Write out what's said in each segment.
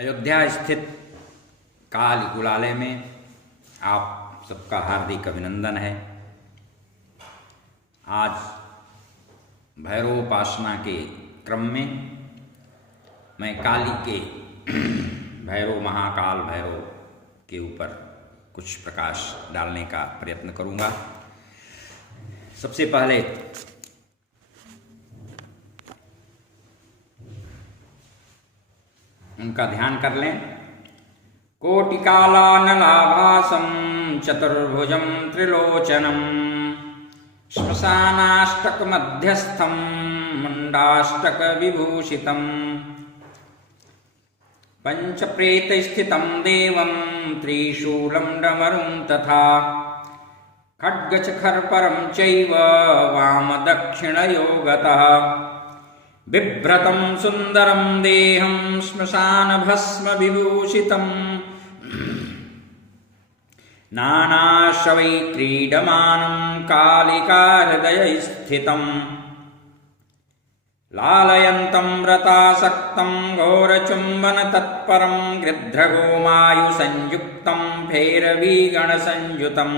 अयोध्या स्थित काल गुलालय में आप सबका हार्दिक अभिनंदन है। आज भैरवोपासना के क्रम में मैं काली के भैरव महाकाल भैरव के ऊपर कुछ प्रकाश डालने का प्रयत्न करूंगा। सबसे पहले उनका ध्यान कर लें। कोटिकालानलाभासं चतुर्भुजं त्रिलोचनं श्मशानाष्टकमध्यस्थं मुण्डाष्टकविभूषितं पञ्चप्रेतस्थितं देवं त्रिशूलं डमरुं तथा खड्गचखरपरं चैव वामदक्षिणयो गतः बिभ्रतं सुन्दरं देहं श्मशानभस्मविभूषितं नानाशवैक्रीडमानं कालिकाहृदयस्थितं लालयन्तं व्रतासक्तं घोरचुम्बनतत्परं गृध्रगोमायुसंयुक्तं भैरवीगणसंयुतं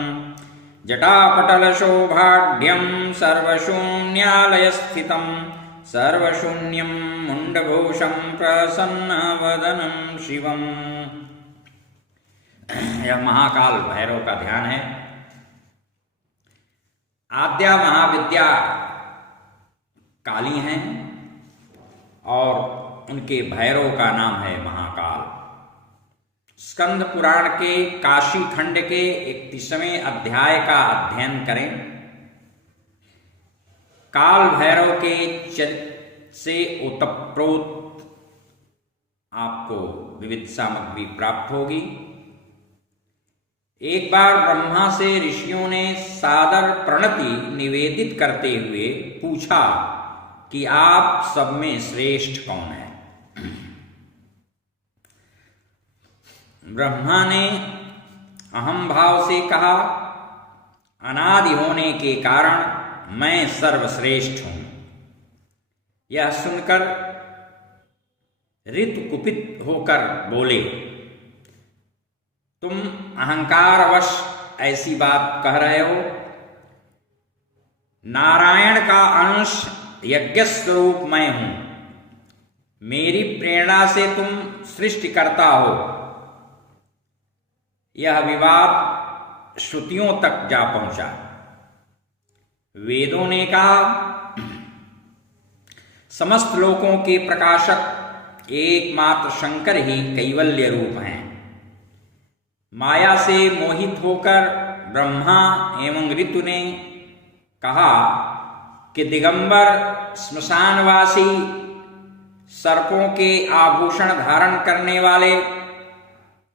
जटापटलशोभाढ्यं सर्वशून्यालयस्थितं सर्वशून्यं मुंडभूषं प्रसन्नवदनं शिवम्। यह महाकाल भैरव का ध्यान है। आद्या महाविद्या काली हैं और उनके भैरव का नाम है महाकाल। स्कंद पुराण के काशी खंड के 31वें अध्याय का अध्ययन करें। काल भैरव के चरित्र से ओतप्रोत आपको विविध सामग्री प्राप्त होगी। एक बार ब्रह्मा से ऋषियों ने सादर प्रणति निवेदित करते हुए पूछा कि आप सब में श्रेष्ठ कौन है। ब्रह्मा ने अहम भाव से कहा, अनादि होने के कारण मैं सर्वश्रेष्ठ हूं। यह सुनकर ऋतु कुपित होकर बोले, तुम अहंकारवश ऐसी बात कह रहे हो। नारायण का अंश यज्ञ स्वरूप मैं हूं। मेरी प्रेरणा से तुम सृष्टि करता हो। यह विवाद श्रुतियों तक जा पहुंचा। वेदों ने कहा, समस्त लोकों के प्रकाशक एकमात्र शंकर ही कैवल्य रूप हैं। माया से मोहित होकर ब्रह्मा एवं ऋतु ने कहा कि दिगंबर श्मशानवासी सर्पों के आभूषण धारण करने वाले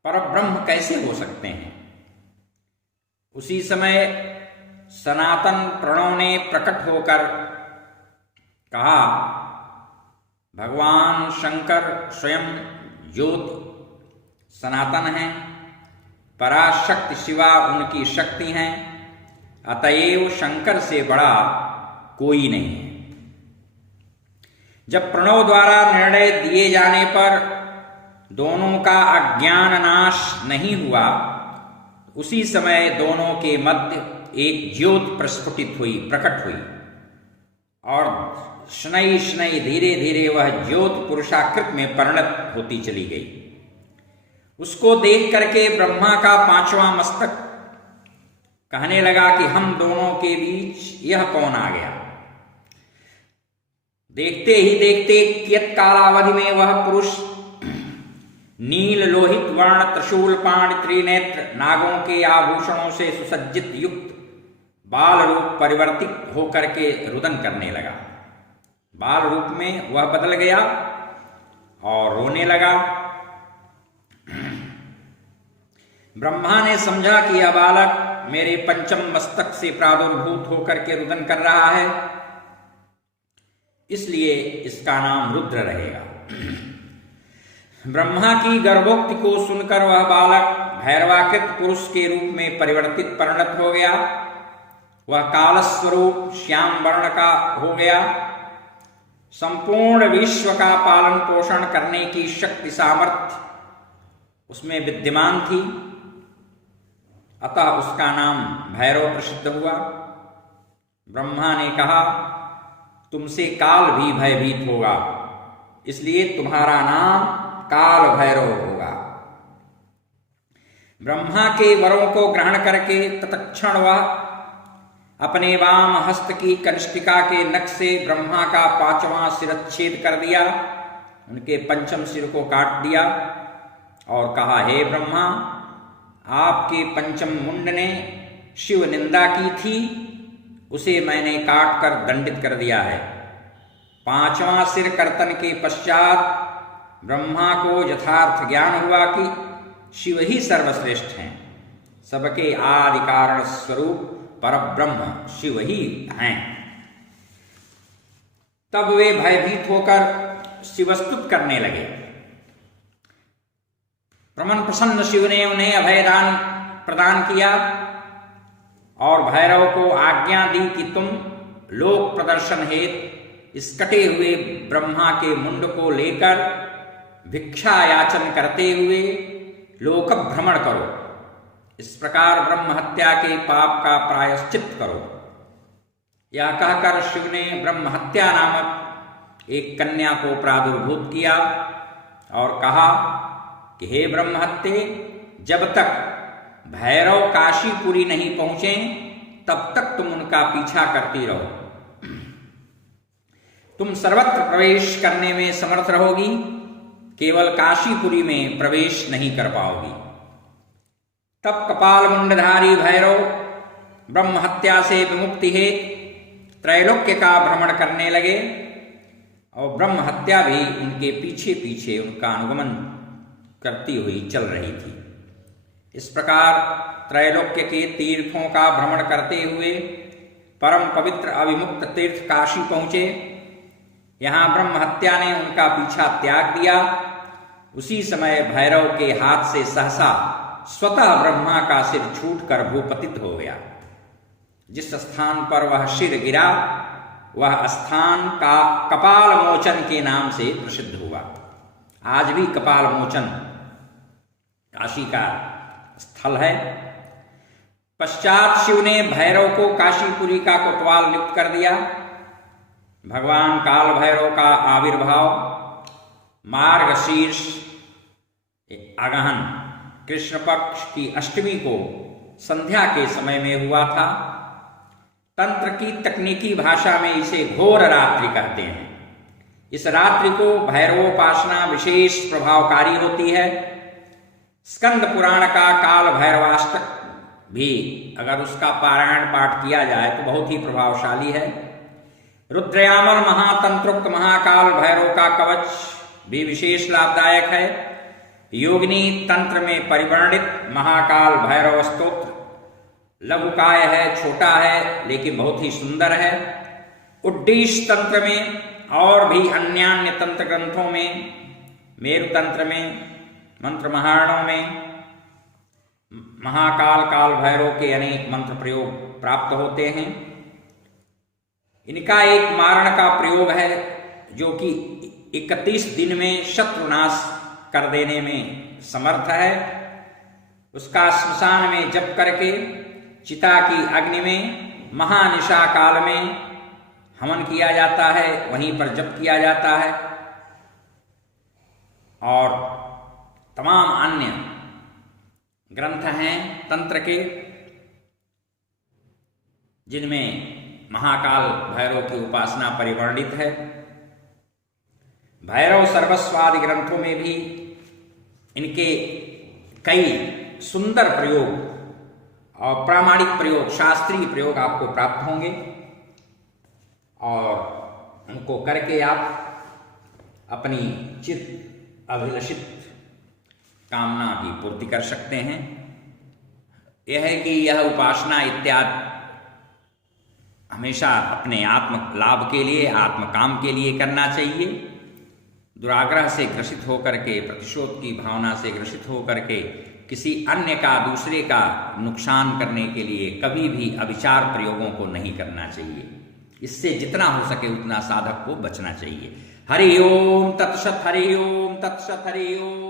परब्रह्म कैसे हो सकते हैं। उसी समय सनातन प्रणव ने प्रकट होकर कहा, भगवान शंकर स्वयं ज्योति सनातन हैं, पराशक्ति शिवा उनकी शक्ति हैं, अतएव शंकर से बड़ा कोई नहीं है। जब प्रणव द्वारा निर्णय दिए जाने पर दोनों का अज्ञान नाश नहीं हुआ, उसी समय दोनों के मध्य एक ज्योति प्रकट हुई और शनै शनै धीरे धीरे वह ज्योति पुरुषाकृत में परिणत होती चली गई। उसको देख करके ब्रह्मा का 5वां मस्तक कहने लगा कि हम दोनों के बीच यह कौन आ गया। देखते ही देखते कियत कालावधि में वह पुरुष नील लोहित वर्ण त्रिशूल पाण त्रिनेत्र नागों के आभूषणों से सुसज्जित युक्त बाल रूप परिवर्तित होकर के रुदन करने लगा। बाल रूप में वह बदल गया और रोने लगा। ब्रह्मा ने समझा कि यह बालक मेरे पंचम मस्तक से प्रादुर्भूत होकर के रुदन कर रहा है, इसलिए इसका नाम रुद्र रहेगा। ब्रह्मा की गर्भोक्ति को सुनकर वह बालक भैरवाकृत पुरुष के रूप में परिणत हो गया। वह कालस्वरूप श्याम वर्ण का हो गया। संपूर्ण विश्व का पालन पोषण करने की शक्ति सामर्थ्य उसमें विद्यमान थी, अतः उसका नाम भैरव प्रसिद्ध हुआ। ब्रह्मा ने कहा, तुमसे काल भी भयभीत होगा, इसलिए तुम्हारा नाम काल भैरव होगा। ब्रह्मा के वरों को ग्रहण करके तत्क्षण वह अपने वाम हस्त की कनिष्ठिका के नख से ब्रह्मा का 5वां शिरच्छेद कर दिया, उनके 5वें सिर को काट दिया और कहा, हे ब्रह्मा, आपके 5वें मुंड ने शिव निंदा की थी, उसे मैंने काट कर दंडित कर दिया है। 5वां सिर कर्तन के पश्चात ब्रह्मा को यथार्थ ज्ञान हुआ कि शिव ही सर्वश्रेष्ठ हैं, सबके आदि कारण स्वरूप परब्रह्म शिव ही हैं। तब वे भयभीत होकर शिवस्तुत करने लगे। प्रमन प्रसन्न शिव ने उन्हें अभयदान प्रदान किया और भैरव को आज्ञा दी कि तुम लोक प्रदर्शन हेतु इस कटे हुए ब्रह्मा के मुंड को लेकर भिक्षा याचन करते हुए लोक भ्रमण करो। इस प्रकार ब्रह्म हत्या के पाप का प्रायश्चित करो। यह कहकर शिव ने ब्रह्म हत्या नामक एक कन्या को प्रादुर्भूत किया और कहा कि हे ब्रह्म हत्ये, जब तक भैरव काशीपुरी नहीं पहुंचे तब तक तुम उनका पीछा करती रहो। तुम सर्वत्र प्रवेश करने में समर्थ रहोगी, केवल काशीपुरी में प्रवेश नहीं कर पाओगी। तब कपाल मुंडधारी भैरव ब्रह्म हत्या से विमुक्ति हेतु त्रैलोक्य का भ्रमण करने लगे और ब्रह्म हत्या भी उनके पीछे पीछे उनका अनुगमन करती हुई चल रही थी। इस प्रकार त्रैलोक्य के तीर्थों का भ्रमण करते हुए परम पवित्र अविमुक्त तीर्थ काशी पहुंचे। यहाँ ब्रह्म हत्या ने उनका पीछा त्याग दिया। उसी समय भैरव के हाथ से सहसा स्वतः ब्रह्मा का सिर छूटकर भूपतित हो गया। जिस स्थान पर वह सिर गिरा वह स्थान का कपाल मोचन के नाम से प्रसिद्ध हुआ। आज भी कपाल मोचन काशी का स्थल है। पश्चात शिव ने भैरव को काशीपुरी का कोतवाल नियुक्त कर दिया। भगवान काल भैरव का आविर्भाव मार्गशीर्ष अगहन कृष्ण पक्ष की अष्टमी को संध्या के समय में हुआ था। तंत्र की तकनीकी भाषा में इसे घोर रात्रि कहते हैं। इस रात्रि को भैरवोपासना विशेष प्रभावकारी होती है। स्कंद पुराण का काल भैरवाष्टक भी अगर उसका पारायण पाठ किया जाए तो बहुत ही प्रभावशाली है। रुद्रयामल महातंत्रोक्त महाकाल भैरव का कवच भी विशेष लाभदायक है। योगिनी तंत्र में परिवर्णित महाकाल भैरव स्तोत्र लघुकाय है, छोटा है लेकिन बहुत ही सुंदर है। उड्डीश तंत्र में और भी अन्यान्य तंत्र ग्रंथों में, मेरु तंत्र में, मंत्र महारणों में महाकाल काल भैरव के अनेक मंत्र प्रयोग प्राप्त होते हैं। इनका एक मारण का प्रयोग है जो कि 31 दिन में शत्रुनाश कर देने में समर्थ है। उसका श्मशान में जप करके चिता की अग्नि में महानिशा काल में हवन किया जाता है, वहीं पर जप किया जाता है। और तमाम अन्य ग्रंथ हैं तंत्र के जिनमें महाकाल भैरव की उपासना परिवर्णित है। भैरव सर्वस्वादि ग्रंथों में भी इनके कई सुंदर प्रयोग और प्रामाणिक प्रयोग, शास्त्रीय प्रयोग आपको प्राप्त होंगे और उनको करके आप अपनी चित्त अभिलषित कामना की पूर्ति कर सकते हैं। यह है कि यह उपासना इत्यादि हमेशा अपने आत्म लाभ के लिए, आत्म काम के लिए करना चाहिए। दुराग्रह से ग्रसित होकर के, प्रतिशोध की भावना से ग्रसित होकर के किसी अन्य का, दूसरे का नुकसान करने के लिए कभी भी अविचार प्रयोगों को नहीं करना चाहिए। इससे जितना हो सके उतना साधक को बचना चाहिए। हरि ओम तत्सत, हरि ओम तत्सत, हरि ओम।